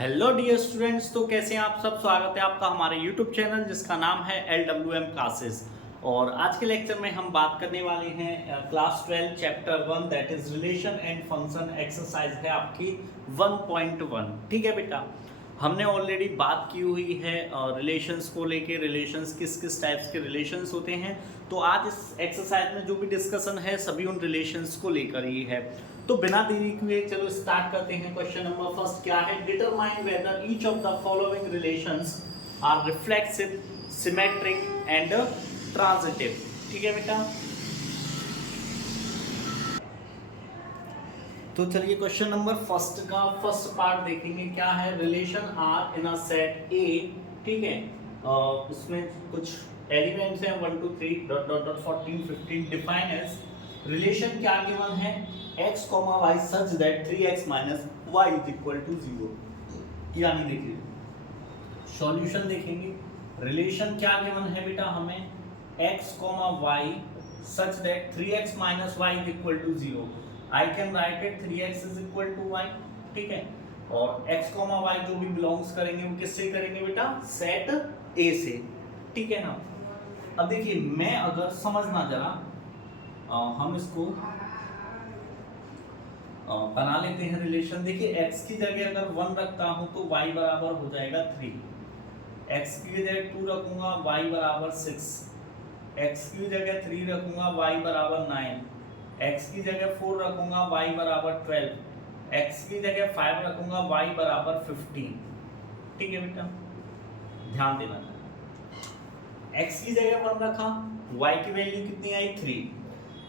Hello dear students, तो कैसे हैं आप सब। स्वागत है आपका हमारे यूट्यूब चैनल जिसका नाम है LWM क्लासेस। और आज के लेक्चर में हम बात करने वाले हैं class 12 chapter 1 that is relation and function. Exercise है आपकी 1.1। ठीक है बेटा, हमने ऑलरेडी बात की हुई है रिलेशंस को लेके, रिलेशंस किस किस टाइप्स के रिलेशंस होते हैं। तो आज इस एक्सरसाइज में जो भी डिस्कशन है सभी उन रिलेशंस को लेकर ही है। तो बिना देरी किए चलो स्टार्ट करते हैं। क्वेश्चन नंबर फर्स्ट क्या है, determine whether each of the following relations are reflexive, symmetric and transitive. ठीक है बेटा, तो चलिए क्वेश्चन नंबर फर्स्ट का फर्स्ट पार्ट देखेंगे। क्या है, relation R in a set A. ठीक है, उसमें कुछ एलिमेंट्स हैं 1 2 3 dot dot dot 14 15 define as. Relation क्या गिवन है, x, y such that 3x minus y is equal to 0। यानी देखिए सॉल्यूशन देखेंगे। रिलेशन क्या गिवन है बेटा हमें, x, y such that 3x minus y is equal to 0। I can write it 3x is equal to y। ठीक है, और x, y जो भी बिलोंग्स करेंगे वो किससे करेंगे बेटा, सेट A से। ठीक है ना। अब देखिए मैं अगर समझना जरा, हम इसको बना लेते हैं रिलेशन। देखिए x की जगह अगर 1 रखता हूं तो y बराबर हो जाएगा 3, x की जगह 2 रखूंगा y बराबर 6, x की जगह 3 रखूंगा y बराबर 9, x की जगह 4 रखूंगा y बराबर 12, x की जगह 5 रखूंगा y बराबर 15। ठीक है बेटा, ध्यान देना। x की जगह 1 रखा, y की वैल्यू कितनी आई 3,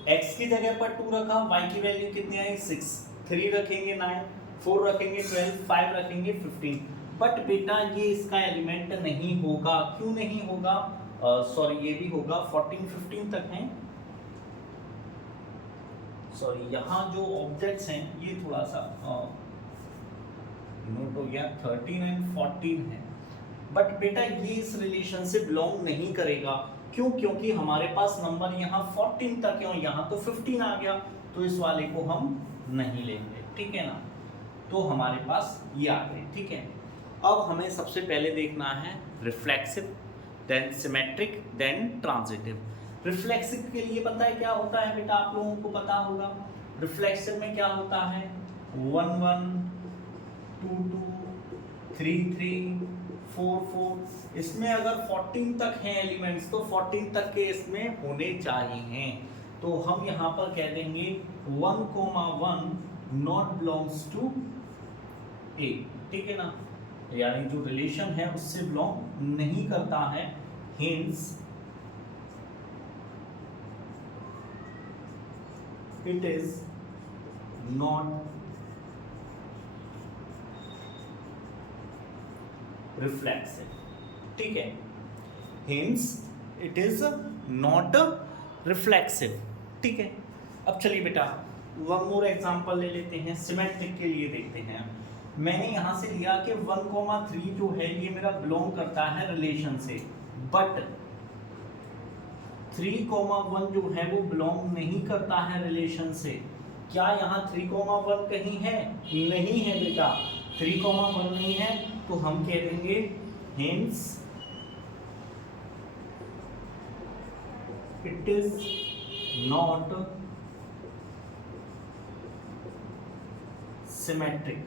x की जगह पर 2 रखा, y की वैल्यू कितनी आई 6, 3 रखेंगे 9, 4 रखेंगे 12, 5 रखेंगे 15। बट बेटा ये इसका एलिमेंट नहीं होगा। क्यों नहीं होगा, सॉरी ये भी होगा 14 15 तक हैं। सॉरी यहाँ जो ऑब्जेक्ट्स हैं ये थोड़ा सा नोट हो गया, 13 एंड 14 है। बट बेटा ये इस रिलेशन से बिलोंग नहीं करेगा। क्यों, क्योंकि हमारे पास नंबर यहाँ 14 तक है और यहाँ तो 15 आ गया, तो इस वाले को हम नहीं लेंगे। ठीक है ना, तो हमारे पास ये आ गए। ठीक है, अब हमें सबसे पहले देखना है reflexive, then symmetric, then transitive. Reflexive के लिए पता है क्या होता है बेटा, आप लोगों को पता होगा। रिफ्लेक्सिव में क्या होता है, 1 1 2 2 3 3 4 4। इसमें अगर 14 तक हैं एलिमेंट्स तो 14 तक के इसमें होने चाहिए। तो हम यहाँ पर कह देंगे 1 1 नॉट बिलोंग्स टू ए। ठीक है ना, यानी जो रिलेशन है उससे बिलोंग नहीं करता है। Hence it is not reflexive. ठीक है, hence it is not reflexive. ठीक है, अब चलिए बेटा वन मोर एग्जांपल ले लेते हैं। सिमेट्रिक के लिए देखते हैं। मैंने यहां से लिया कि 1 3 जो है ये मेरा बिलोंग करता है रिलेशन से, बट 3 1 जो है वो बिलोंग नहीं करता है रिलेशन से। क्या यहाँ 3 1 कहीं है, नहीं है बेटा, 3 1 नहीं है। तो हम कह देंगे hence it is not symmetric.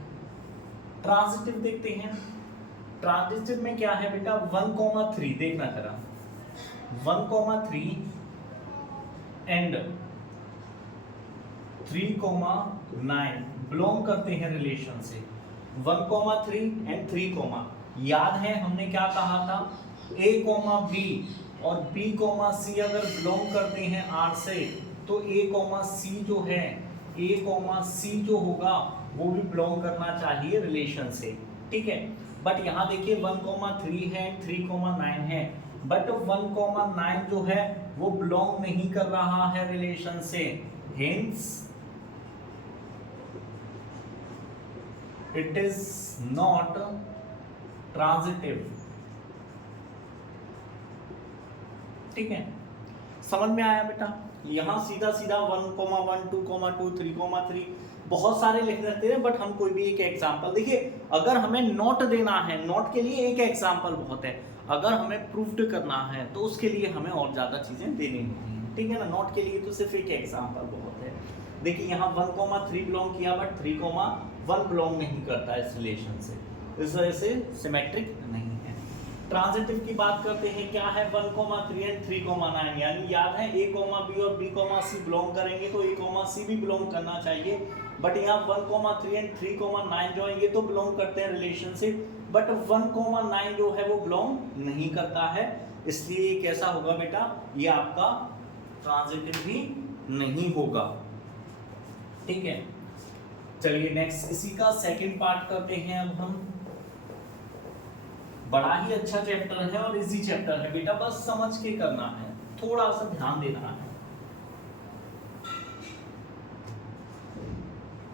Transitive देखते हैं। ट्रांजिटिव में क्या है बेटा, 1 3 देखना जरा, 1 3 एंड 3 9 बिलोंग करते हैं रिलेशन से। 1 3 एंड 3 याद है हमने क्या कहा था, a b और b c अगर बिलोंग करते हैं r से तो a c जो है, a c जो होगा वो भी बिलोंग करना चाहिए रिलेशन से। ठीक है, बट यहाँ देखिए 1 3 है, 3 9 है, बट 1 9 जो है वो बिलोंग नहीं कर रहा है रिलेशन से। Hence it is not transitive. ठीक है, समझ में आया बेटा। यहां सीधा सीधा 1 1 2 2 3 3 बहुत सारे लिख देते हैं, बट हम कोई भी एक एग्जांपल, देखिए अगर हमें नोट देना है, नोट के लिए एक एग्जांपल बहुत है, अगर हमें प्रूव्ड करना है तो उसके लिए हमें और ज़्यादा चीज़ें देनी होती हैं, ठीक है ना। नोट के लिए तो सिर्फ एक एग्जांपल बहुत है। देखिए यहाँ 1,3 बिलोंग किया, बट 3,1 बिलोंग नहीं करता इस रिलेशन से, इस वजह से सिमेट्रिक नहीं है। ट्रांजिटिव की बात करते हैं, क्या है 1,3 एंड 3,9, यानी याद है A, B और B, C बिलोंग करेंगे तो A, C भी बिलोंग करना चाहिए, बट यहाँ 1,3 एंड 3,9 जो है ये तो बिलोंग करते हैं रिलेशनशिप, बट 1,9 जो है वो बिलोंग नहीं करता है, इसलिए ये कैसा होगा बेटा, ये आपका ट्रांजिटिव भी नहीं होगा, ठीक है। चलिए नेक्स्ट इसी का सेकंड पार्ट करते हैं अब हम। बड़ा ही अच्छा चैप्टर है और इजी चैप्टर है बेटा, बस समझ के करना है, थोड़ा सा ध्यान देना है।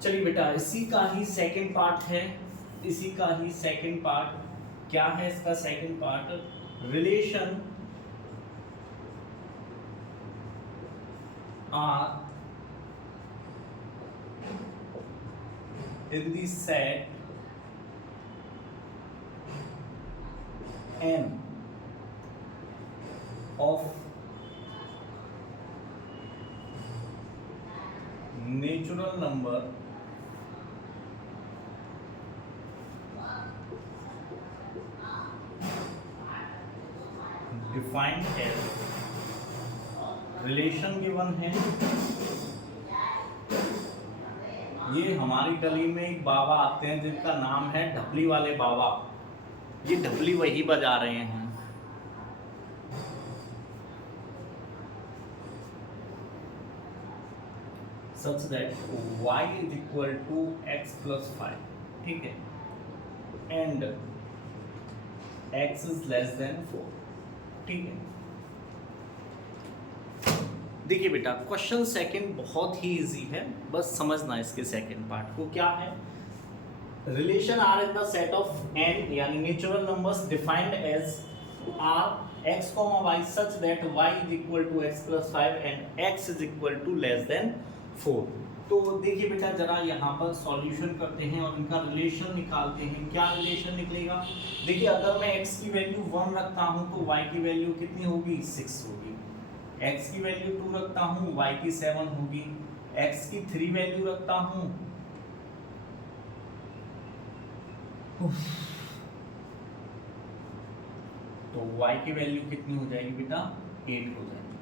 चलिए बेटा इसी का ही सेकंड पार्ट है, इसी का ही सेकंड पार्ट क्या है, इसका second part, relation R in the set M of natural number defined as relation given है। ये हमारी गली में एक बाबा आते हैं जिनका नाम है ढपली वाले बाबा, ये ढपली वही बजा रहे हैं। Such that y is equal to x plus 5, ठीक है, and x is less than 4, ठीक है। देखिए बेटा क्वेश्चन सेकंड बहुत ही इजी है, बस समझना इसके सेकंड पार्ट को। क्या है, relation R in the set of n यानी natural numbers defined as R x, y such that y is equal to x plus 5 and x is equal to less than 4। तो देखिए बेटा जरा यहाँ पर सॉल्यूशन करते हैं और इनका रिलेशन निकालते हैं। क्या रिलेशन निकलेगा, देखिए अगर मैं x की वैल्यू 1 रखता हूँ तो y की वैल्यू कितनी होगी, 6 होगी। x की वैल्यू 2 रखता हूँ, y की 7 होगी। x की 3 वैल्यू रखता हूँ तो y की वैल्यू कितनी हो जाएगी बेटा, 8 हो जाएगी,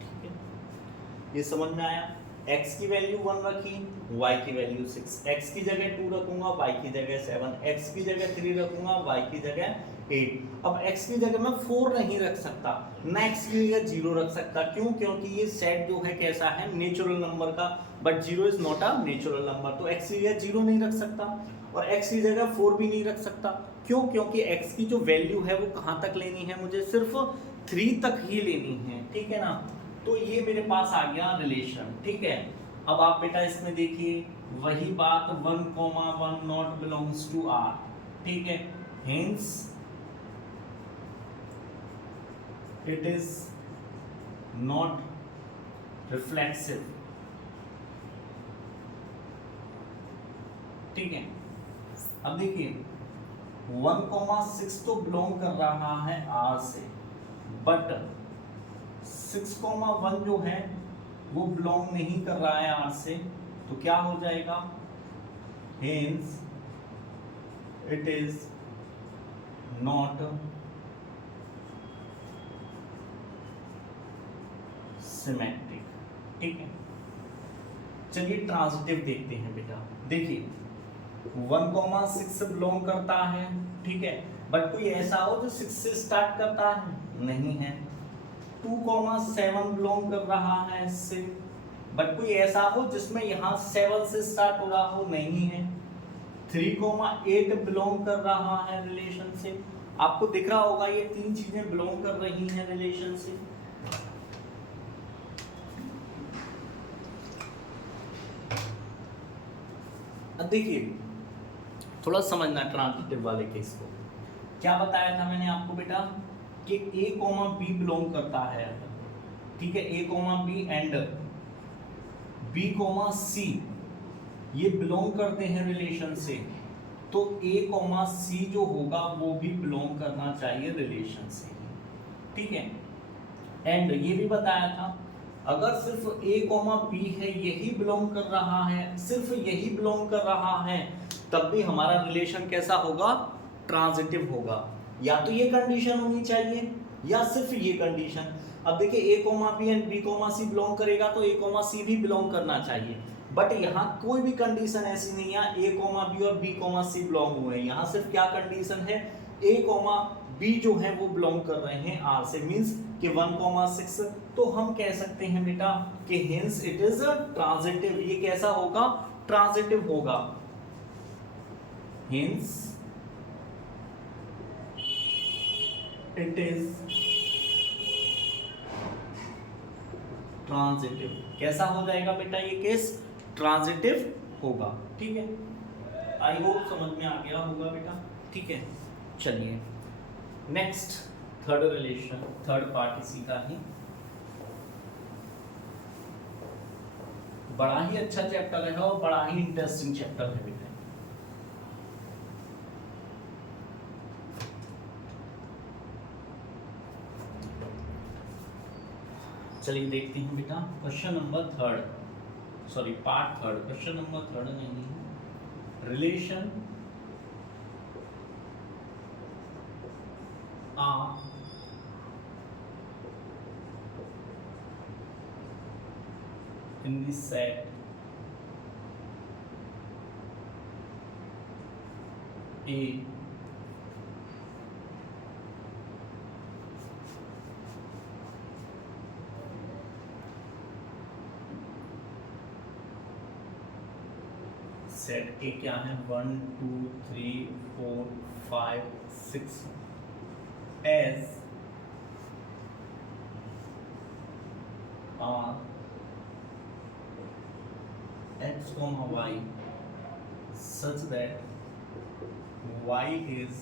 ठीक है। ये समझ में आया। x की वैल्यू 1 रखी, y की वैल्यू 6, x की जगह 2 रखूंगा, y की जगह 7, x की जगह 3 रखूंगा, y की जगह 8। अब x की जगह मैं 4 नहीं रख सकता, ना x की जगह 0 रख सकता, क्यों, क्योंकि ये सेट जो है कैसा है, नेचुरल नंबर का, but 0 is not a natural number, तो x की जगह 0 नहीं रख सकता और x की जगह 4 भी नहीं रख सकता, क्यों, क्योंकि x की जो वैल्यू है वो कहाँ तक लेनी है, मुझे सिर्फ 3 तक ही लेनी है, ठीक है ना। तो ये मेरे पास आ गया रिलेशन, ठीक है। अब आप बेटा इसमें देखिए वही बात, 1,1 नॉट बिलोंग्स टू R, ठीक है, hence it is not reflexive, ठीक है। अब देखिए 1,6 तो बिलोंग कर रहा है R से, बट 6,1 जो है वो बिलोंग नहीं कर रहा है R से, तो क्या हो जाएगा, hence it is not symmetric, ठीक है। चलिए ट्रांजिटिव देखते हैं बेटा। देखिए 1,6 बिलोंग करता है, ठीक है, बट कोई ऐसा हो जो 6 से स्टार्ट करता है, नहीं है। 2,7 बिलोंग कर रहा है इससे, बट कोई ऐसा हो जिसमें यहाँ 7 से स्टार्ट हो रहा हो, नहीं है। 3,8 बिलोंग कर रहा है रिलेशन से, आपको दिख रहा होगा ये 3 चीजें बिलोंग कर रही हैं रिलेशन से। अब देखिए थोड़ा समझना ट्रांजिटिव वाले केस को। क्या बताया था मैंने आपको बेटा कि A, B बिलोंग करता है, ठीक है, A, B and B, C ये बिलोंग करते हैं रिलेशन से, तो A कॉमा C जो होगा वो भी बिलोंग करना चाहिए रिलेशन से, ठीक है। एंड ये भी बताया था अगर सिर्फ A कॉमा B है यही बिलोंग कर रहा है, सिर्फ यही बिलोंग कर रहा है, तब भी हमारा रिलेशन कैसा होगा, ट्रांजिटिव होगा। या तो ये कंडीशन होनी चाहिए या सिर्फ ये कंडीशन। अब देखिए A comma B and B comma C belong करेगा तो A कॉमा C भी बिलोंग करना चाहिए, बट यहाँ कोई भी कंडीशन ऐसी नहीं है A कॉमा B और B कॉमा C बिलोंग हुए हैं। यहाँ सिर्फ क्या कंडीशन है, A कॉमा B जो है वो बिलोंग कर रहे हैं R से, मींस कि 1,6। तो हम कह सकते हैं बेटा कि हेंस इट इज ट्रांजिटिव। ये कैसा होगा, ट्रांजिटिव होगा। Hence it is transitive. कैसा हो जाएगा बेटा ये केस, ट्रांजिटिव होगा, ठीक है। आई होप समझ में आ गया होगा बेटा, ठीक है। चलिए next third relation, third part इसी का ही, बड़ा ही अच्छा चैप्टर है और बड़ा ही इंटरेस्टिंग चैप्टर है बेटा। चलिए देखते हैं बेटा question number third, sorry part third, question number third नहीं है। Relation R in the set A set A क्या है, 1 2 3 4 5 6 as R x, y such that y is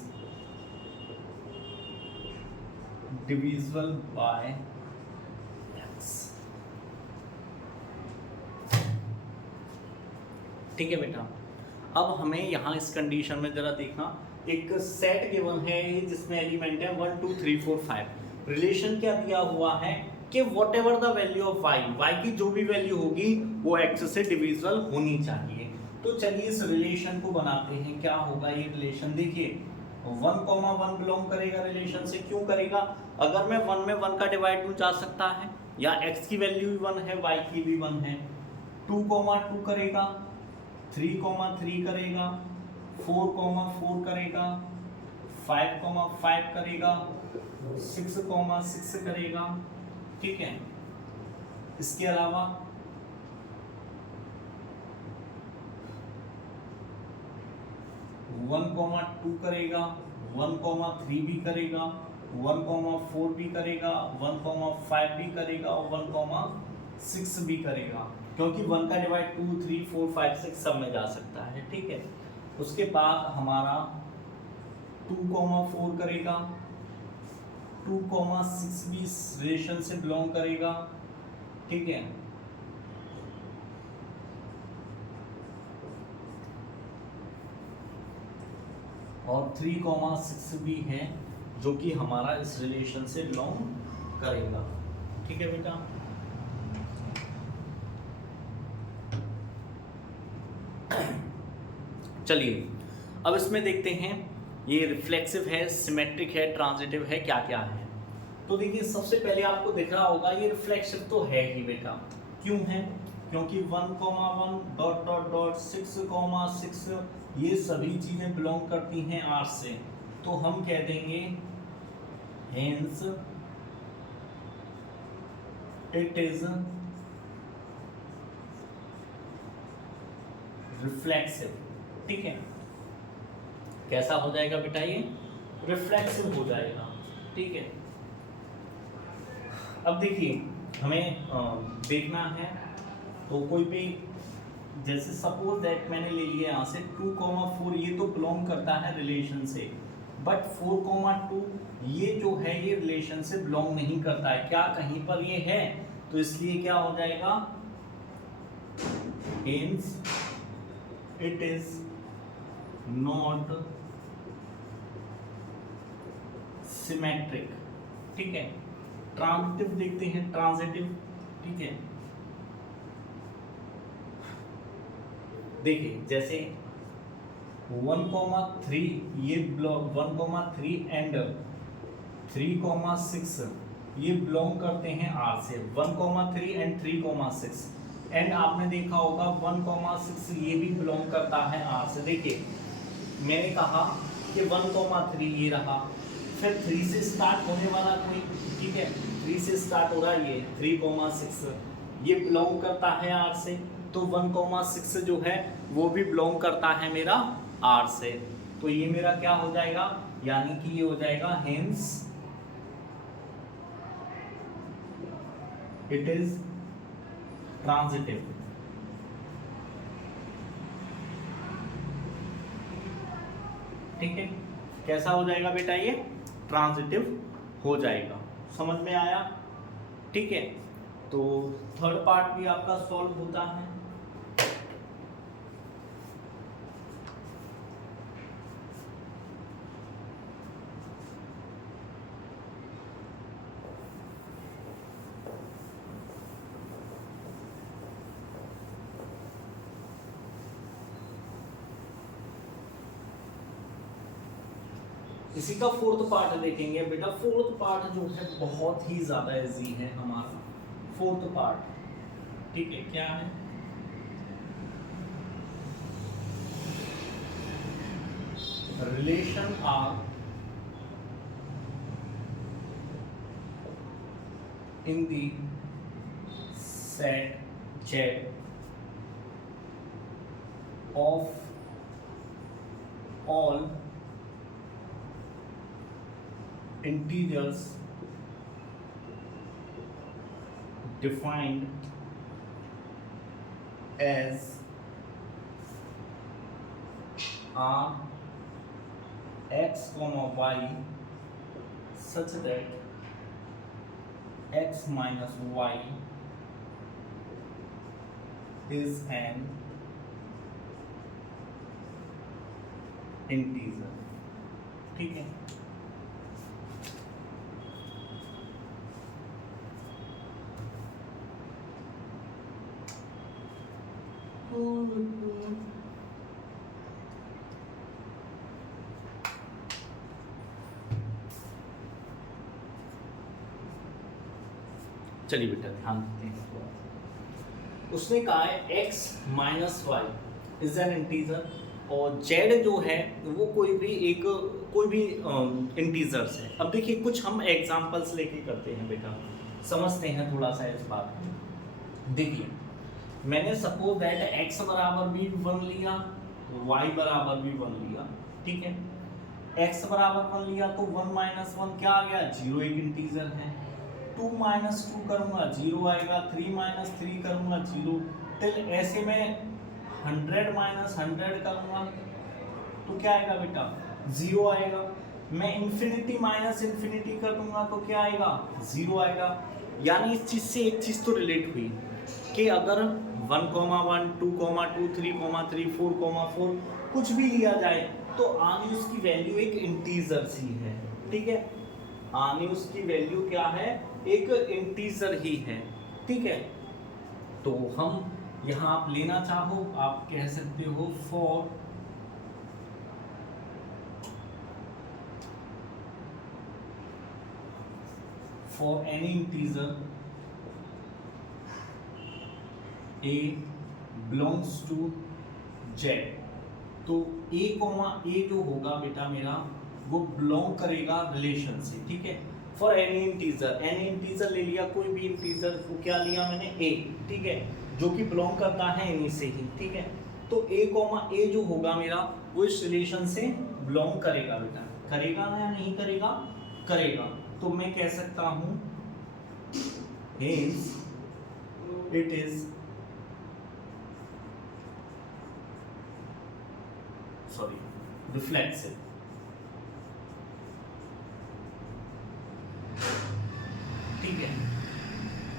divisible by x, ठीक है बेटा। अब हमें यहाँ इस कंडीशन में जरा देखना, एक सेट गिवन है जिसमें एलिमेंट है 1 2 3 4 5। रिलेशन क्या दिया हुआ है कि what ever the value of y की जो भी वैल्यू होगी वो x से डिविजिबल होनी चाहिए। तो चलिए इस रिलेशन को बनाते हैं। क्या होगा ये रिलेशन, देखिए 1,1 बिलोंग करेगा रिलेशन से। क्यों करेगा, अगर मैं 1 में 1 का डिवाइड दूं जा सकता है, या x की वैल्यू भी 1 है y की भी 1 है। 2,2 करेगा, 3,3 करेगा, 4,4 करेगा, 5,5 करेगा, 6,6 करेगा, ठीक है। इसके अलावा 1,2 करेगा, 1,3 भी करेगा, 1,4 भी करेगा, 1,5 भी करेगा और 1,6 भी करेगा, क्योंकि 1 का डिवाइड 2 3 4 5 6 सब में जा सकता है, ठीक है। उसके बाद हमारा 2,4 करेगा, 2,6 भी रिलेशन से बिलोंग करेगा, ठीक है। और 3,6 भी है जो कि हमारा इस रिलेशन से बिलोंग करेगा, ठीक है बेटा। चलिए अब इसमें देखते हैं ये रिफ्लेक्सिव है, सिमेट्रिक है, ट्रांजिटिव है, क्या क्या है। तो देखिए सबसे पहले आपको दिख रहा होगा ये रिफ्लेक्सिव तो है ही बेटा। क्यों है, क्योंकि 1,1 डॉट डॉट डॉट 6,6 ये सभी चीजें बिलोंग करती हैं R से, तो हम कह देंगे हेंस इट इज रिफ्लेक्सिव, ठीक है। कैसा हो जाएगा बेटा, ये रिफ्लेक्सिव हो जाएगा, ठीक है। अब देखिए हमें देखना है, तो कोई भी जैसे सपोज दैट मैंने ले लिया यहाँ से 2,4 ये तो बिलोंग करता है रिलेशन से, बट 4,2 ये जो है ये रिलेशन से बिलोंग नहीं करता है। क्या कहीं पर ये है, तो इसलिए क्या हो जाएगा, hence it is not symmetric. ठीक है, ट्रांजिटिव देखते हैं, ट्रांजिटिव। ठीक है, देखिए जैसे 1,3 ये ब्लॉक 1,3 एंड 3,6 ये बिलोंग करते हैं R से। 1,3 एंड 3,6 एंड आपने देखा होगा 1,6 ये भी बिलोंग करता है R से। देखिए मैंने कहा कि 1,3 ये रहा, फिर 3 से स्टार्ट होने वाला कोई, ठीक है 3 से स्टार्ट हो रहा है, ये 3,6 ये बिलोंग करता है R से, तो 1,6 जो है वो भी बिलोंग करता है मेरा R से। तो ये मेरा क्या हो जाएगा, यानी कि ये हो जाएगा हेंस इट इज ट्रांजिटिव। ठीक है, कैसा हो जाएगा बेटा, ये ट्रांजिटिव हो जाएगा। समझ में आया? ठीक है, तो थर्ड पार्ट भी आपका सॉल्व होता है। इसी का फोर्थ पार्ट देखेंगे बेटा। फोर्थ पार्ट जो है बहुत ही ज्यादा इजी है हमारा फोर्थ पार्ट। ठीक है, क्या है, relation R in the set Z of all integers defined as R x comma y such that x minus y is an integer। ठीक है, चलिए बेटा ध्यान देते हैं। उसने कहा है x minus y is an integer, और z जो है वो कोई भी इंटीजर्स है। अब देखिए कुछ हम एग्जांपल्स लेके करते हैं बेटा, समझते हैं थोड़ा सा इस बात को। देखिए मैंने सपोज दैट x बराबर भी 1 लिया, y बराबर भी 1 लिया। ठीक है, x बराबर 1 लिया तो 1 माइनस 1 क्या आ गया, 0 एक इंटीजर है। 2 माइनस 2 करूंगा 0 आएगा, 3 माइनस 3 करूंगा 0, टिल ऐसे में 100 माइनस 100 करूंगा तो क्या आएगा बेटा, 0 आएगा। मैं इंफिनिटी माइनस इंफिनिटी कर दूंगा तो क्या आएगा, 0 आएगा। यानी इस चीज से एक चीज तो रिलेट हुई कि अगर 1,1 2,2 3,3 4,4 कुछ भी लिया जाए तो आगे उसकी वैल्यू एक इंटीजर सी है। ठीक है, आगे उसकी वैल्यू क्या है, एक इंटीजर ही है। ठीक है, तो हम यहाँ आप लेना चाहो आप कह सकते हो for any integer a belongs to z, तो a जो होगा बेटा मेरा वो बिलोंग करेगा रिलेशन से। ठीक है, फॉर एनी इंटीजर ले लिया, कोई भी इंटीजर, वो क्या लिया मैंने a, ठीक है, जो कि बिलोंग करता है इन्हीं से ही। ठीक है, तो a जो होगा मेरा वो इस रिलेशन से बिलोंग करेगा बेटा। करेगा ना या नहीं करेगा, करेगा। तो मैं कह सकता हूं hence it is reflexive। ठीक है,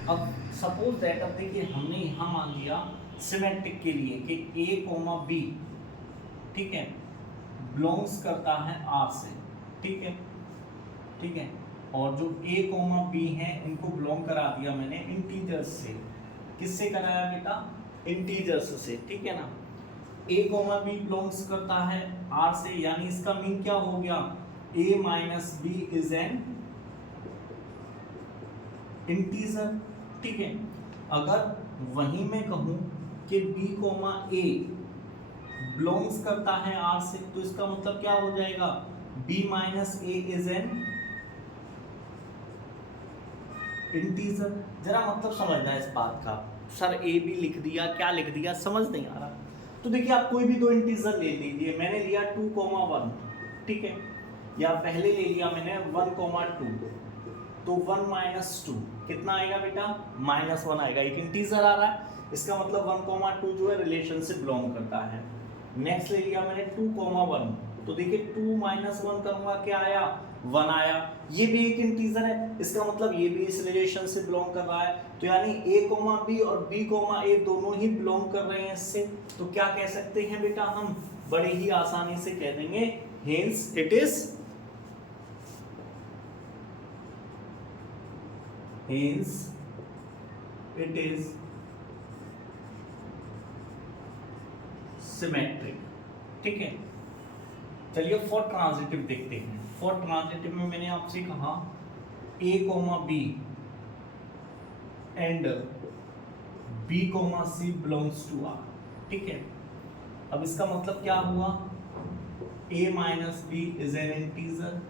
अब सपोज दैट, अब देखिए हमने यहां मान लिया सिमेट्रिक के लिए कि a, b ठीक है, बिलोंग्स करता है आर से, ठीक है, ठीक है। और जो a कोमा बी है इनको बिलोंग करा दिया मैंने इंटीजर्स से। किससे कराया बेटा? इंटीजर्स से, ठीक है ना। a कोमा बी बिलोंग्स करता है r से, यानी इसका मीन क्या हो गया? a minus b is an integer, ठीक है। अगर वहीं मैं कहूं कि b कोमा a बिलोंग्स करता है r से, तो इसका मतलब क्या हो जाएगा? b minus a is an integer. जरा मतलब समझना है इस बात का। सर ए बी लिख दिया, क्या लिख दिया, समझ नहीं आ रहा। तो देखिए आप कोई भी दो इंटीजर ले लीजिए। मैंने लिया 2,1, ठीक है, या पहले ले लिया मैंने 1,2, तो 1 माइनस 2 कितना आएगा बेटा? -1 आएगा। एक इंटीजर आ रहा है, इसका मतलब 1,2 जो है रिलेशन से बिलोंग करता है। नेक्स्ट ले लिया मैंने 2,1, तो देखिए 2 माइनस 1 करूंगा, क्या आया? 1 आया। ये भी एक इंटीजर है, इसका मतलब ये भी इस रिलेशन से बिलोंग कर रहा है। तो यानी a कोमा बी और b कोमा a दोनों ही बिलोंग कर रहे हैं इससे। तो क्या कह सकते हैं बेटा हम? बड़े ही आसानी से कह देंगे हेंस इट इज सिमेट्रिक, ठीक है। चलिए फॉर ट्रांजिटिव देखते हैं। फॉर ट्रांजिटिव में मैंने आपसे कहा a comma b and b comma c belongs to r, ठीक है। अब इसका मतलब क्या हुआ? a minus b is an integer.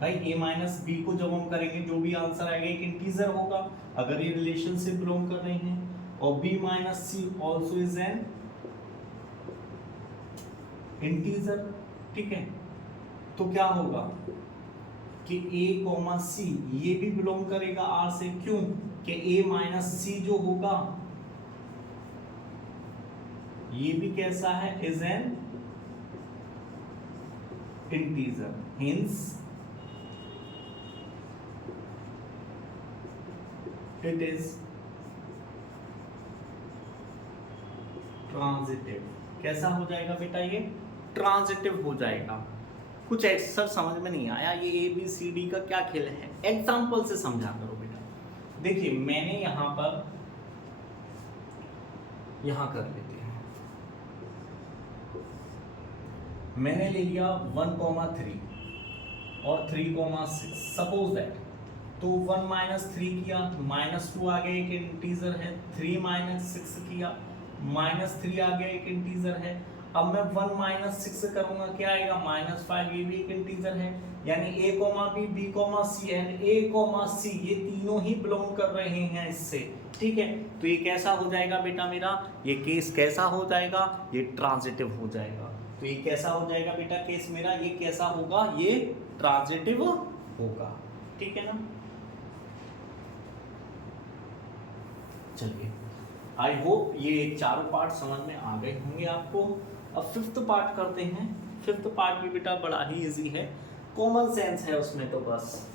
भाई a माइनस बी को जब हम करेंगे जो भी आंसर आएगा एक इंटीजर होगा, अगर ये रिलेशन से बिलोंग कर रहे हैं। और b minus c also is an integer, ठीक है। तो क्या होगा कि a कोमा सी ये भी बिलोंग करेगा r से। क्यों? कि a माइनस सी जो होगा ये भी कैसा है? Is an integer. Hence it is transitive. कैसा हो जाएगा बेटा? ये ट्रांजिटिव हो जाएगा। कुछ सर समझ में नहीं आया, ये ए बी सी डी का क्या खेल है? एग्जाम्पल से समझा करो बेटा। देखिए मैंने यहां पर कर लेते हैं, मैंने ले लिया 1,3 और 3,6 सपोज दैट। तो 1 माइनस 3 किया, -2 आ गया, एक इंटीजर है। 3 माइनस 6 किया, -3 आ गया, एक इंटीजर है। अब मैं 1 माइनस 6 करूंगा, क्या आएगा? -5, ये भी एक इंटीजर है। यानी a comma b, b comma c and a comma c ये तीनों ही बिलोंग कर रहे हैं इससे, ठीक है। तो ये कैसा हो जाएगा बेटा मेरा? ये केस कैसा हो जाएगा? ये ट्रांजिटिव हो जाएगा। तो ये कैसा हो जाएगा बेटा केस मेरा? ये कैसा होगा? ये ट्रांजिटिव होगा, ठीक है ना। चलिए आई होप ये चारों पार्ट समझ में आ गए होंगे आपको। अब फिफ्थ पार्ट करते हैं। फिफ्थ पार्ट भी बेटा बड़ा ही इजी है, कॉमन सेंस है उसमें तो बस।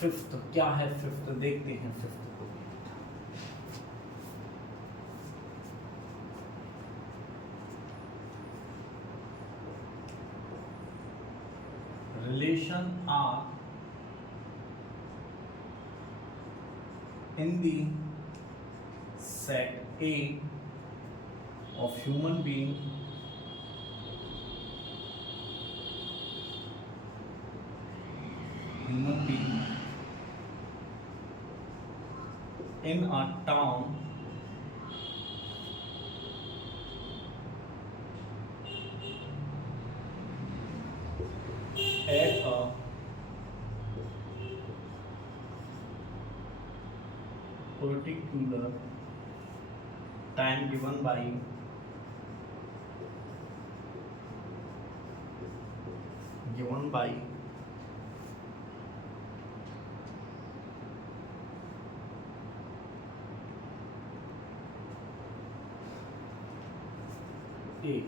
फिफ्थ क्या है? फिफ्थ देखते हैं फिफ्थ को। Relation R in the set A of human being in a town at a particular time given by A,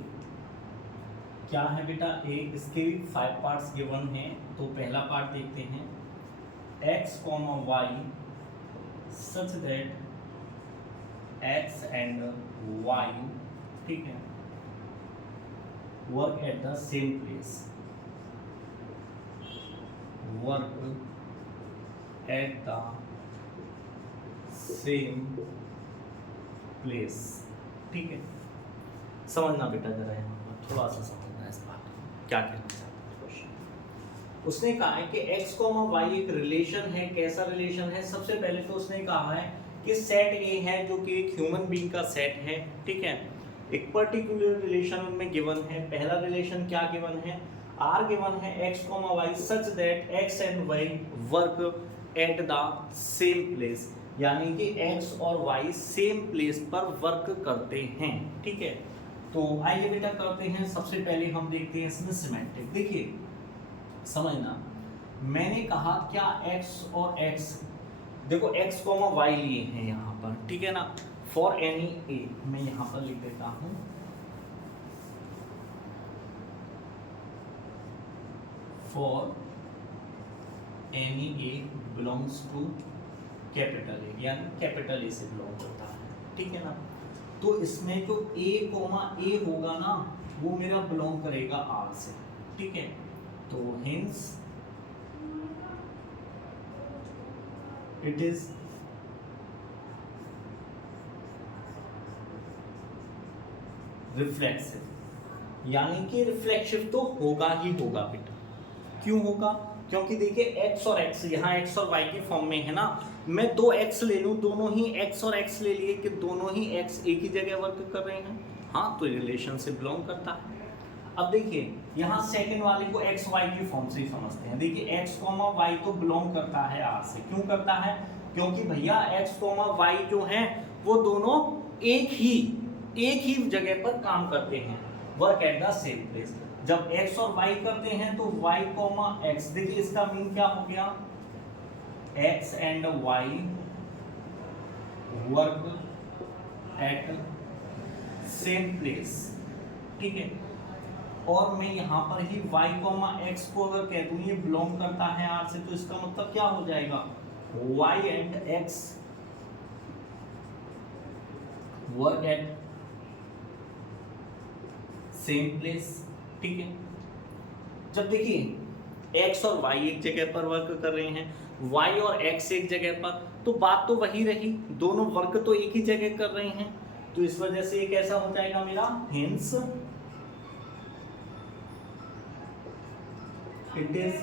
क्या है बेटा, एक इसके 5 पार्ट्स गिवन हैं। तो पहला पार्ट देखते हैं, x, y such that x and y, ठीक है, work at the same place, work at the same place, ठीक है। समझना बेटा जरा, यहाँ पर थोड़ा सा समझना इस बात को, क्या कहना चाहता है क्वेश्चन। उसने कहा है कि x, y एक रिलेशन है। कैसा रिलेशन है? सबसे पहले तो उसने कहा है कि सेट ए है जो कि एक ह्यूमन बीइंग का सेट है, ठीक है। एक पर्टिकुलर रिलेशन उनमें गिवन है। पहला रिलेशन क्या गिवन है? R गिवन है x, y such that x and y work at the same place, यानी कि x और y सेम प्लेस पर वर्क करते हैं, ठीक है। तो आइए बेटा करते हैं। सबसे पहले हम देखते हैं इसमें सिमेट्रिक। देखिए समझना, मैंने कहा क्या x और x, देखो x, y लिए हैं यहाँ पर, ठीक है ना। फॉर एनी a, मैं यहाँ पर लिख देता हूँ for any a belongs to capital A, यानी कैपिटल ए से बिलोंग करता है, ठीक है ना। तो इसमें जो a, a होगा ना, वो मेरा बिलोंग करेगा R से, ठीक है। तो हेंस इट इज रिफ्लेक्सिव, यानी कि रिफ्लेक्सिव तो होगा ही होगा बेटा। क्यों होगा? क्योंकि देखिए x और x, यहाँ x और y की फॉर्म में है ना। मैं 2x ले लूँ, दोनों ही x और x ले लिए कि दोनों ही x एक ही जगह वर्क कर रहे हैं, हाँ, तो रिलेशन से बिलोंग करता है। अब देखिए यहाँ सेकंड वाले को x y की फॉर्म से ही समझते हैं। देखिए x, y तो बिलोंग करता है R से। क्यों करता है? क्योंकि भैया x, y जो हैं वो दोनों एक ही जगह पर काम करते हैं, work at the same place. जब x और y करते हैं तो y, x, देखिए इसका मीन क्या हो गया, x and y work at same place, ठीक है। और मैं यहाँ पर ही y, x को अगर कह दूं ये बिलोंग करता है R से, तो इसका मतलब क्या हो जाएगा, y and x work at same place, ठीक है। जब देखिए x और y एक जगह पर वर्क कर रहे हैं, y और x एक जगह पर, तो बात तो वही रही, दोनों वर्क तो एक ही जगह कर रहे हैं। तो इस वजह से ये कैसा हो जाएगा मेरा, हेंस इट इज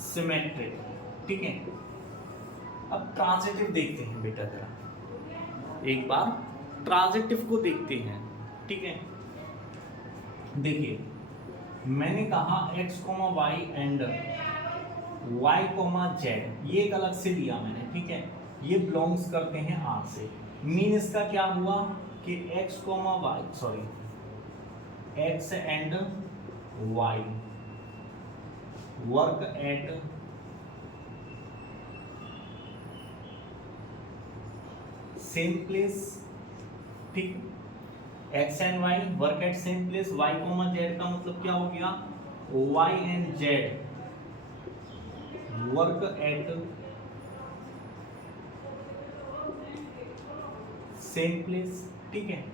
सिमेट्रिक, ठीक है। अब ट्रांजिटिव देखते हैं बेटा जरा, एक बार ट्रांजिटिव को देखते हैं, ठीक है। देखिए मैंने कहा x, y and y, z, ये एक अलग से लिया मैंने, ठीक है। ये बिलोंग्स करते हैं R से। मीन इसका क्या हुआ कि x, y, sorry x and y work at same place, ठीक। x and y work at same place, y, z का मतलब क्या हो गया, y and z work at same place, ठीक है।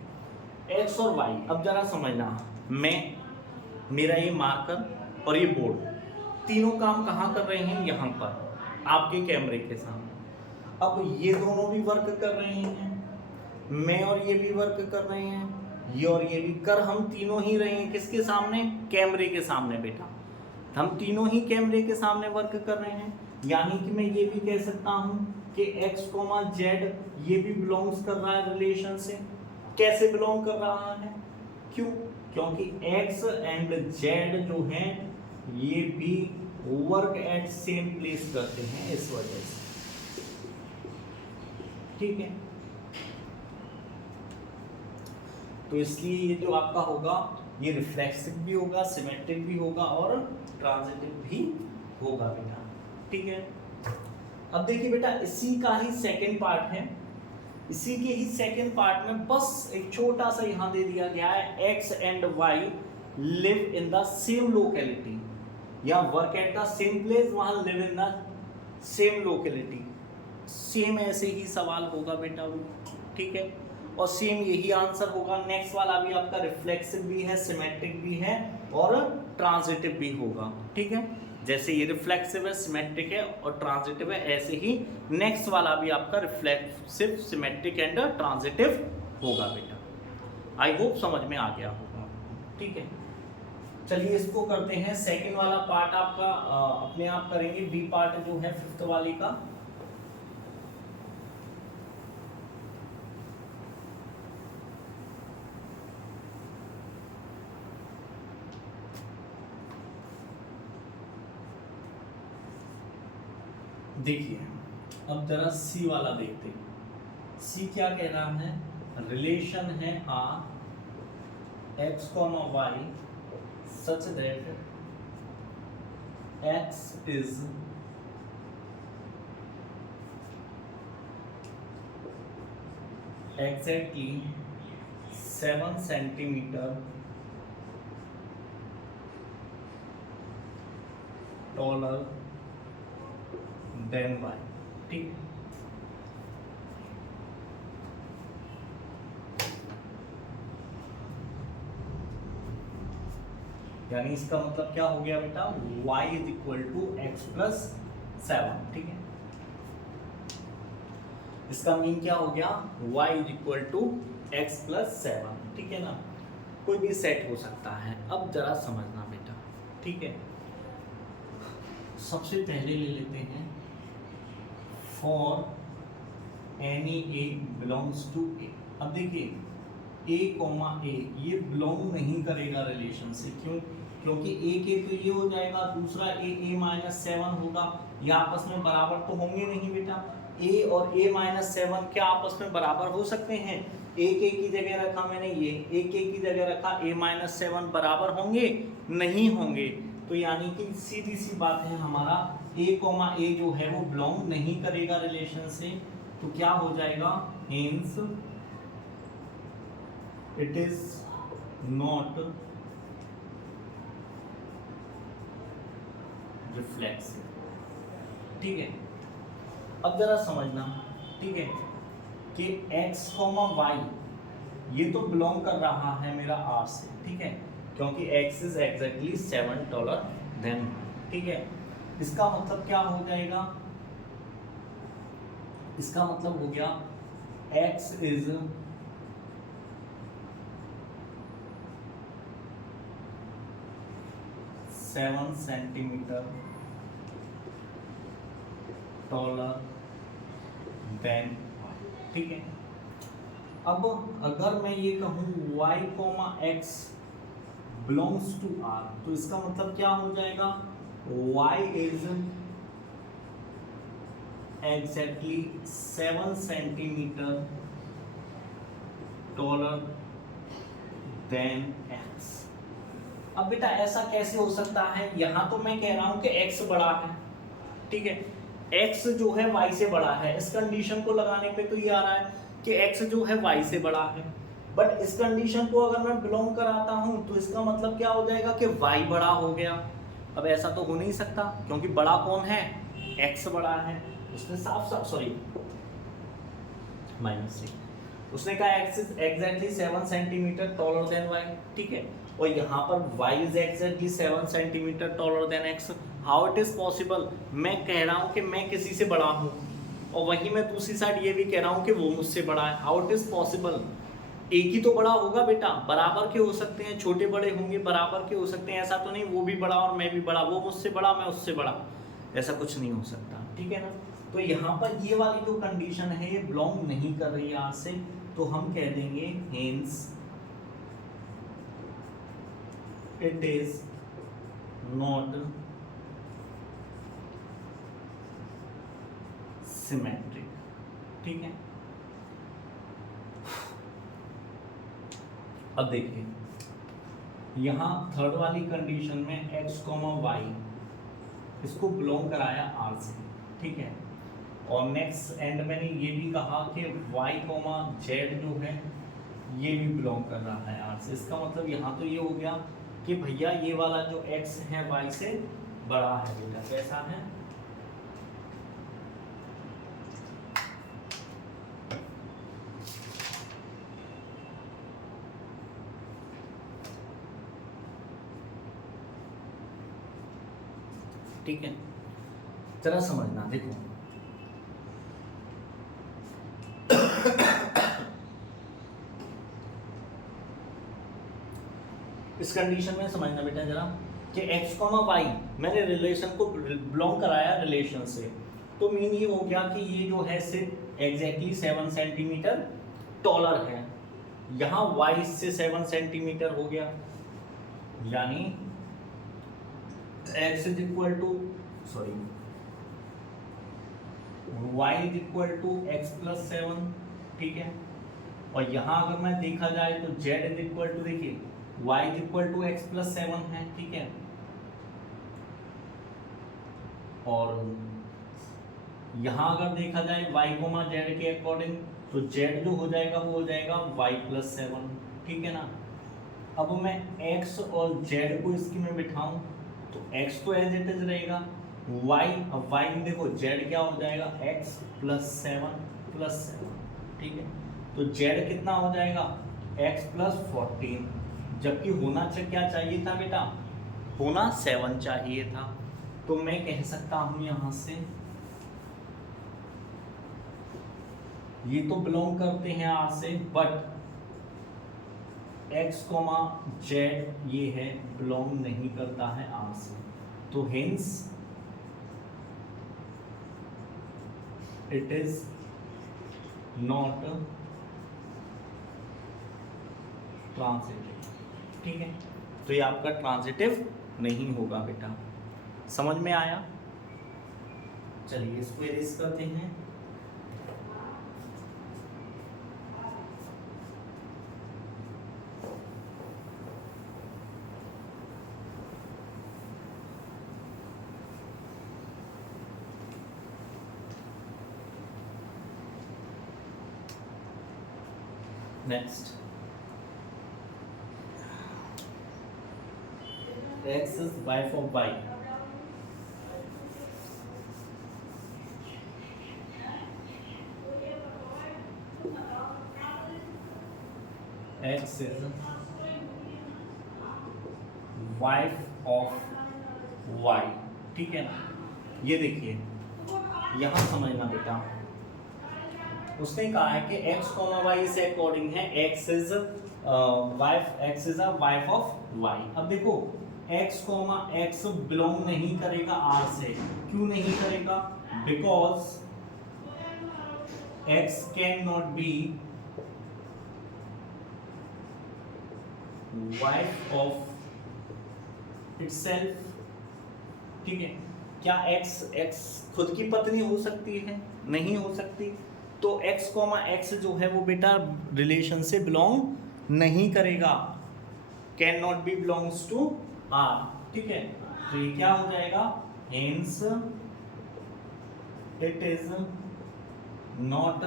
x और y, अब जरा समझना, मेरा ये मार्कर और ये बोर्ड, तीनों काम कहाँ कर रहे हैं, यहाँ पर आपके कैमरे के सामने। अब ये दोनों भी वर्क कर रहे हैं, मैं और ये भी वर्क कर रहे हैं, ये और ये भी कर, हम तीनों ही रहे हैं किसके सामने, कैमरे के सामने बेटा। हम तीनों ही कैमरे के सामने वर्क कर रहे हैं, यानी कि मैं ये भी कह सकता हूँ कि x, z ये भी बिलोंग्स कर रहा है रिलेशन से। कैसे बिलोंग कर रहा है? क्यों? क्योंकि x एंड z जो हैं ये भी वर्क एट सेम प्लेस करते हैं, इस वजह से, ठीक है। तो इसलिए ये जो आपका होगा ये रिफ्लेक्सिव भी होगा, सिमेट्रिक भी होगा और ट्रांजिटिव भी होगा बेटा, ठीक है। अब देखिए बेटा इसी का ही सेकंड पार्ट है इसी के ही सेकेंड पार्ट में बस एक छोटा सा यहाँ दे दिया गया है, x and y live in the same locality या work at the same place, वहां live in the same locality. Same ऐसे ही सवाल होगा बेटा वो, ठीक है, और सेम यही आंसर होगा। नेक्स्ट वाला भी आपका रिफ्लेक्सिव भी है, सिमेट्रिक भी है और ट्रांजिटिव भी होगा, ठीक है। जैसे ये रिफ्लेक्सिव है, सिमेट्रिक है और ट्रांजिटिव है, ऐसे ही नेक्स्ट वाला भी आपका रिफ्लेक्सिव, सिमेट्रिक एंड ट्रांजिटिव होगा बेटा। आई होप समझ में आ गया होगा, ठीक है। चलिए इसको करते हैं, सेकंड वाला पार्ट आपका अपने आप करेंगे, बी पार्ट जो है फिफ्थ वाले का। देखिए अब जरा सी वाला देखते हैं। सी क्या कह रहा है, रिलेशन है R x comma y such that x is exactly 7 centimetre taller than y, ठीक है। यानी इसका मतलब क्या हो गया बेटा, y is equal to x plus 7, ठीक है। इसका मीन क्या हो गया, y is equal to x plus 7, ठीक है ना। कोई भी सेट हो सकता है। अब जरा समझना बेटा, ठीक है। सबसे पहले ले लेते हैं for any a belongs to a. अब देखिए ए कॉमा ए ये बिलोंग नहीं करेगा रिलेशन से, क्यों, क्योंकि ए के तो ये हो जाएगा, दूसरा ए माइनस 7 होगा, ये आपस में बराबर तो होंगे नहीं बेटा। ए और ए माइनस 7 क्या आपस में बराबर हो सकते हैं? एक ए की जगह रखा मैंने, ये एक ए की जगह रखा, ए माइनस 7 बराबर होंगे नहीं होंगे। तो यानी कि सीधी सी बात है, हमारा ए कॉमा ए जो है वो बिलोंग नहीं करेगा रिलेशन से। तो क्या हो जाएगा, hence it is not reflexive, ठीक है। अब जरा समझना, ठीक है, कि x, y ये तो बिलोंग कर रहा है मेरा r से, ठीक है, क्योंकि x is exactly 7 taller than, ठीक है। इसका मतलब क्या हो जाएगा, इसका मतलब हो गया x is 7 centimetre taller than, ठीक है। अब अगर मैं ये कहूँ y, x belongs to r, तो इसका मतलब क्या हो जाएगा, y is exactly 7 centimetre taller than x। अब बेटा ऐसा कैसे हो सकता है, यहाँ तो मैं कह रहा हूँ कि x बड़ा है, ठीक है, x जो है y से बड़ा है। इस कंडीशन को लगाने पे तो ये आ रहा है कि x जो है y से बड़ा है, बट इस कंडीशन को अगर मैं बिलोंग कराता हूँ तो इसका मतलब क्या हो जाएगा कि y बड़ा हो गया। अब ऐसा तो हो नहीं सकता, क्योंकि बड़ा कौन है, x बड़ा है। उसने साफ साफ सॉरी -6 उसने कहा x is exactly 7 centimetre taller then y, ठीक है, और यहाँ पर y is exactly 7 centimetre taller than x। How it is possible, मैं कह रहा हूँ कि मैं किसी से बड़ा हूँ और वहीं मैं दूसरी साइड ये भी कह रहा हूँ कि वो मुझसे बड़ा है। हाउ इट इज पॉसिबल, एक ही तो बड़ा होगा बेटा, बराबर के हो सकते हैं, छोटे बड़े होंगे, बराबर के हो सकते हैं, ऐसा तो नहीं वो भी बड़ा और मैं भी बड़ा, वो मुझसे बड़ा मैं उससे बड़ा, ऐसा कुछ नहीं हो सकता, ठीक है ना। तो यहाँ पर ये वाली जो कंडीशन है ये बिलोंग नहीं कर रही है यहाँ से, तो हम कह देंगे hence it is not symmetric, ठीक है। अब देखिए यहाँ थर्ड वाली कंडीशन में x, y इसको बिलोंग कराया r से, ठीक है। और नेक्स्ट एंड मैंने ये भी कहा कि y कोमा जेड जो है ये भी बिलोंग कर रहा है आर से। इसका मतलब यहाँ तो ये हो गया कि भैया ये वाला जो x है y से बड़ा है बेटा। कैसा है? ठीक है, जरा समझना। देखो इस कंडीशन में समझना बेटा जरा कि x, y मैंने रिलेशन को बिलोंग कराया रिलेशन से, तो मीन ये हो गया कि ये जो है सिर्फ एग्जैक्टली 7 सेंटीमीटर टॉलर है। यहाँ y से 7 सेंटीमीटर हो गया, यानी x is equal to y is equal to x plus 7। ठीक है, और यहाँ अगर मैं देखा जाए तो z इज इक्वल टू, देखिए y is equal to x plus 7 है। ठीक है, और यहाँ अगर देखा जाए y कोमा z के अकॉर्डिंग तो z जो हो जाएगा वो हो जाएगा y प्लस 7। ठीक है ना। अब मैं x और z को इसकी में बिठाऊं तो x तो एज इट इज रहेगा, y अब y में देखो z क्या हो जाएगा x प्लस 7 प्लस 7। ठीक है, तो z कितना हो जाएगा x प्लस 14, जबकि होना क्या चाहिए था बेटा, होना 7 चाहिए था। तो मैं कह सकता हूं यहां से ये तो बिलोंग करते हैं आर से, बट x कोमा जेड ये है बिलोंग नहीं करता है आर से। तो hence it is not transitive. ठीक है, तो ये आपका ट्रांजिटिव नहीं होगा बेटा। समझ में आया? चलिए इसको इरेज करते हैं। Next, x is wife of y. X is wife of y। ठीक है ना। ये देखिए यहाँ समझना बेटा, उसने कहा है कि x, y से अकॉर्डिंग है x is wife of y। अब देखो x, x बिलोंग नहीं करेगा r से। क्यों नहीं करेगा? Because x can not B wife of itself. ठीक है, क्या x खुद की पत्नी हो सकती है? नहीं हो सकती। तो x, x जो है वो बेटा रिलेशन से बिलोंग नहीं करेगा, can not be belongs to R. ठीक है, तो ये क्या हो जाएगा, hence it is not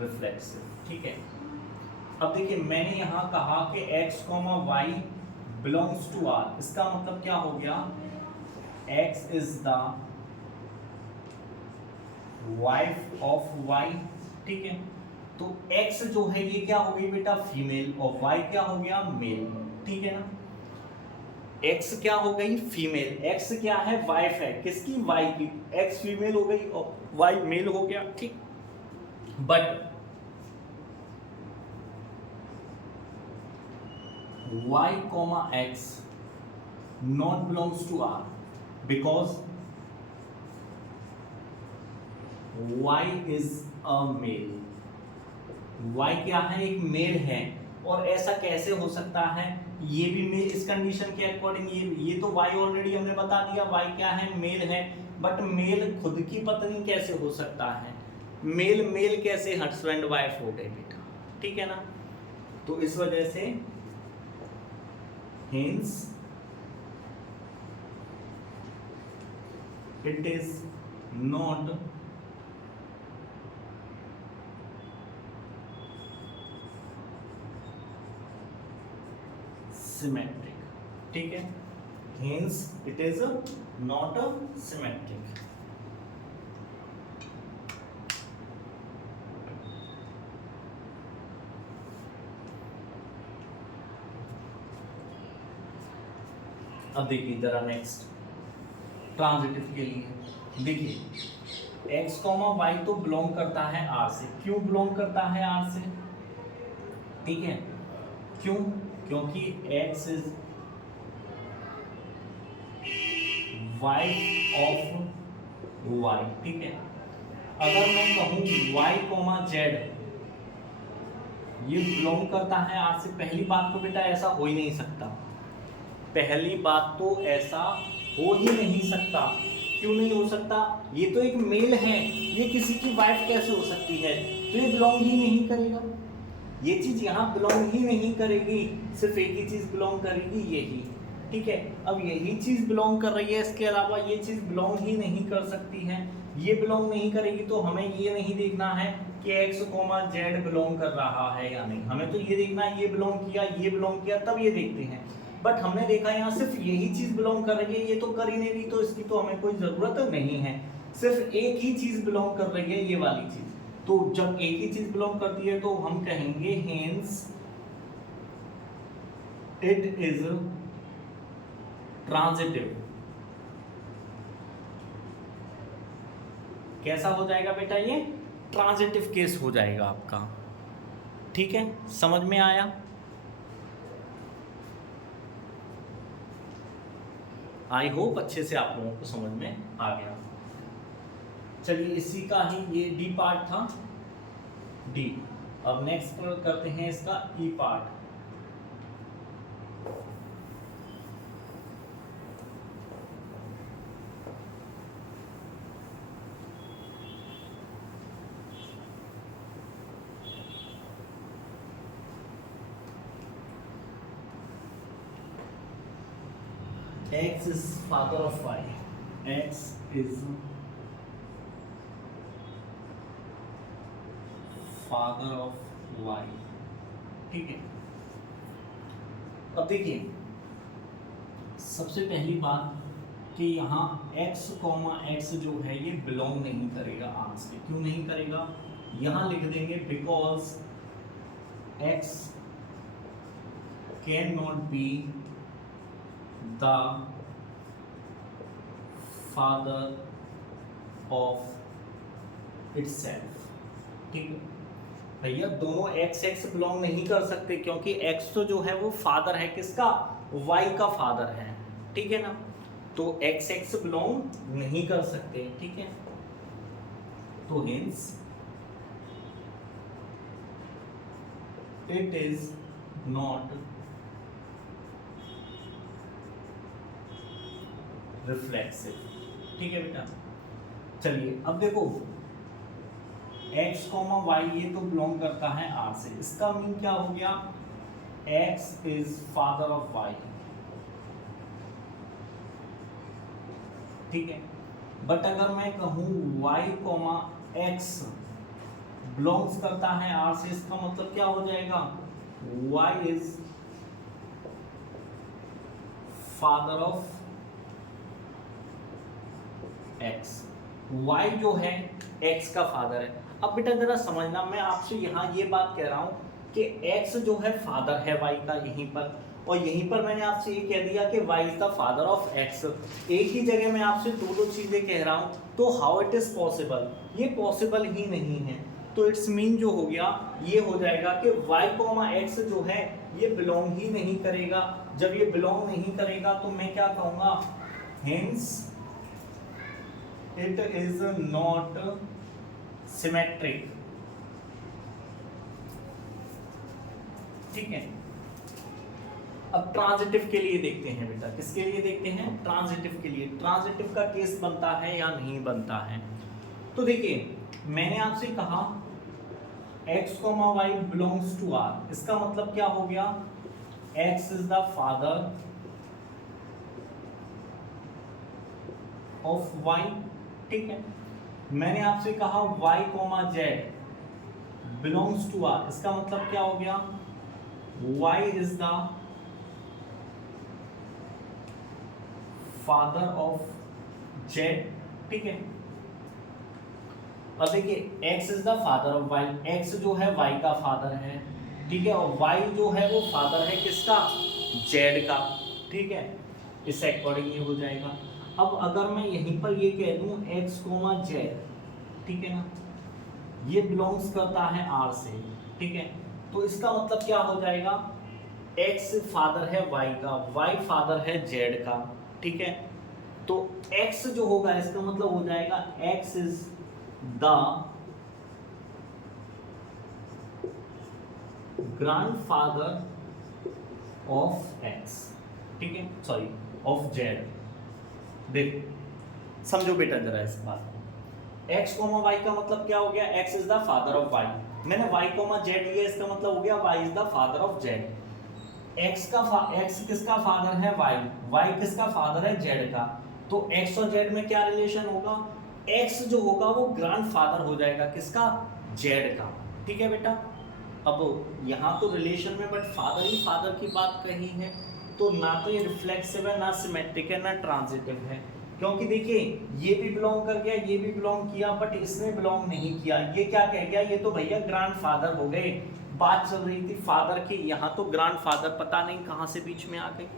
reflexive. ठीक है, अब देखिए मैंने यहां कहा कि x, y belongs to R. इसका मतलब क्या हो गया, x is the wife of y। ठीक है, तो x जो है ये क्या हो गई बेटा फीमेल, और y क्या हो गया मेल। ठीक है ना, x क्या हो गई फीमेल, x क्या है वाइफ है किसकी, y की। x फीमेल हो गई और y मेल हो गया। ठीक, but y, x not belongs to r because y is a male। y क्या है, एक मेल है। और ऐसा कैसे हो सकता है, ये भी मेल, इस कंडीशन के अकॉर्डिंग ये तो y ऑलरेडी हमने बता दिया y क्या है, मेल है। बट मेल खुद की पत्नी कैसे हो सकता है, मेल कैसे हस्बैंड वाइफ हो गए बेटा। ठीक है ना, तो इस वजह से hence it is not symmetric, ठीक है, hence it is not symmetric. अब देखिए जरा नेक्स्ट ट्रांजिटिव के लिए देखिए x कॉमा वाई तो बिलोंग करता है R से। क्यों बिलोंग करता है R से? ठीक है, क्यों? क्योंकि x is wife of y, ठीक है। अगर मैं कहूं y कॉमा जेड ये बिलोंग करता है R से, पहली बात तो बेटा ऐसा हो ही नहीं सकता, पहली बात तो ऐसा हो ही नहीं सकता। क्यों नहीं हो सकता? ये तो एक मेल है, ये किसी की वाइफ कैसे हो सकती है? तो ये बिलोंग ही नहीं करेगा, ये चीज यहाँ बिलोंग ही नहीं करेगी, सिर्फ एक ही चीज बिलोंग करेगी, यही, ठीक है। अब यही चीज बिलोंग कर रही है, इसके अलावा ये चीज बिलोंग ही नहीं कर सकती है, ये बिलोंग नहीं करेगी, तो हमें ये नहीं देखना है कि x कोमा जेड बिलोंग कर रहा है या नहीं, हमें तो ये देखना है ये बिलोंग किया, ये बिलोंग किया, तब ये देखते हैं। बट हमने देखा यहाँ सिर्फ यही चीज बिलोंग कर रही है, ये तो कर ही नहीं रही, तो इसकी तो हमें कोई जरूरत नहीं है, सिर्फ एक ही चीज बिलोंग कर रही है, ये वाली चीज। तो जब एक ही चीज बिलोंग करती है तो हम कहेंगे हेंस इट इज ट्रांजिटिव। कैसा हो जाएगा बेटा? ये ट्रांजिटिव केस हो जाएगा आपका, ठीक है, समझ में आया? आई होप अच्छे से आप लोगों को समझ में आ गया। चलिए इसी का ही ये डी पार्ट था, डी। अब नेक्स्ट करते हैं इसका ई part. X is father of y. X is father of y, ठीक है। अब देखिए सबसे पहली बात कि यहाँ x कॉमा x जो है ये बिलोंग नहीं करेगा R से। क्यों नहीं करेगा? यहाँ लिख देंगे because x can not B the father of itself, ठीक है भैया, दोनों x बिलोंग नहीं कर सकते क्योंकि x तो जो है वो फादर है किसका? y का फादर है, ठीक है ना, तो x बिलोंग नहीं कर सकते, ठीक है। तो hence it is not reflexive, ठीक है बेटा। चलिए अब देखो x कॉमा वाई ये तो बिलोंग करता है R से, इसका मीन क्या हो गया? x is father of y, ठीक है। बट अगर मैं कहूं y कॉमा x बिलोंग्स करता है R से, इसका मतलब क्या हो जाएगा? y is father of x, y जो है x का फादर है। अब बेटा जरा समझना, मैं आपसे यहाँ ये बात कह रहा हूँ कि x जो है फादर है y का यहीं पर, और यहीं पर मैंने आपसे ये कह दिया कि y is the father of x। एक ही जगह मैं आपसे दो चीजें कह रहा हूँ, तो हाउ इट इज पॉसिबल? ये पॉसिबल ही नहीं है। तो इट्स मीन जो हो गया ये हो जाएगा कि y कॉमा x जो है ये बिलोंग ही नहीं करेगा। जब ये बिलोंग नहीं करेगा तो मैं क्या कहूँगा? Hence it is not symmetric, ठीक है। अब ट्रांजिटिव के लिए देखते हैं बेटा, किसके लिए देखते हैं? ट्रांजिटिव के लिए। ट्रांजिटिव का केस बनता है या नहीं बनता है? तो देखिए मैंने आपसे कहा x, y belongs to R, इसका मतलब क्या हो गया? x is the father of y, ठीक है। मैंने आपसे कहा y, z belongs to r, इसका मतलब क्या हो गया, y is the father of z, ठीक है। अब देखिए x is the father of y, x जो है y का फादर है, ठीक है, और y जो है वो फादर है किसका, z का, ठीक है। इस अकॉर्डिंग ये हो जाएगा। अब अगर मैं यहीं पर ये कह दूं x, z, ठीक है ना, ये बिलोंग्स करता है r से, ठीक है, तो इसका मतलब क्या हो जाएगा, x फादर है y का, y फादर है z का, ठीक है। तो x जो होगा इसका मतलब हो जाएगा x is the grandfather of x, ठीक है, सॉरी ऑफ z। देख समझो बेटा जरा इस बात को, x, y का मतलब क्या हो गया, x is the father of y, मैंने y, z लिया, इसका मतलब हो गया y is the father of z। x किसका फादर है, y किसका फादर है, z का। तो x और z में क्या रिलेशन होगा, x जो होगा वो ग्रैंडफादर हो जाएगा किसका, z का, ठीक है बेटा। अब यहाँ तो रिलेशन में बट फादर ही फादर की बात कही है, तो ना तो ये रिफ्लेक्सिव है, ना सिमेट्रिक है, ना ट्रांजिटिव है, क्योंकि देखिए ये भी बिलोंग कर गया, ये भी बिलोंग किया, बट इसने बिलोंग नहीं किया। ये क्या कह गया, ये तो भैया ग्रैंडफादर हो गए, बात चल रही थी फादर की, यहाँ तो ग्रैंडफादर पता नहीं कहाँ से बीच में आ गए।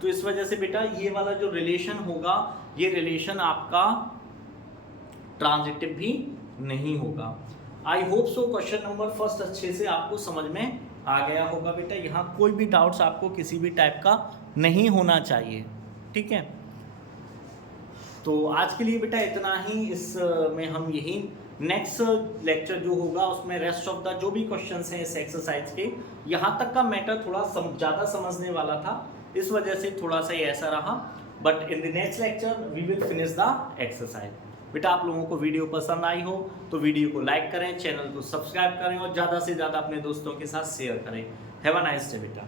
तो इस वजह से बेटा ये वाला जो रिलेशन होगा, ये रिलेशन आपका ट्रांजिटिव भी नहीं होगा। I hope so question number first अच्छे से आपको समझ में आ गया होगा बेटा। यहाँ कोई भी डाउट्स आपको किसी भी टाइप का नहीं होना चाहिए, ठीक है। तो आज के लिए बेटा इतना ही, इसमें हम यही नेक्स्ट लेक्चर जो होगा उसमें रेस्ट ऑफ द जो भी क्वेश्चंस हैं इस एक्सरसाइज के, यहाँ तक का मैटर थोड़ा ज़्यादा समझने वाला था, इस वजह से थोड़ा सा ये ऐसा रहा, but in the next lecture we will finish the exercise. बेटा आप लोगों को वीडियो पसंद आई हो तो वीडियो को लाइक करें, चैनल को सब्सक्राइब करें और ज़्यादा से ज़्यादा अपने दोस्तों के साथ शेयर करें। हैव अ नाइस डे बेटा।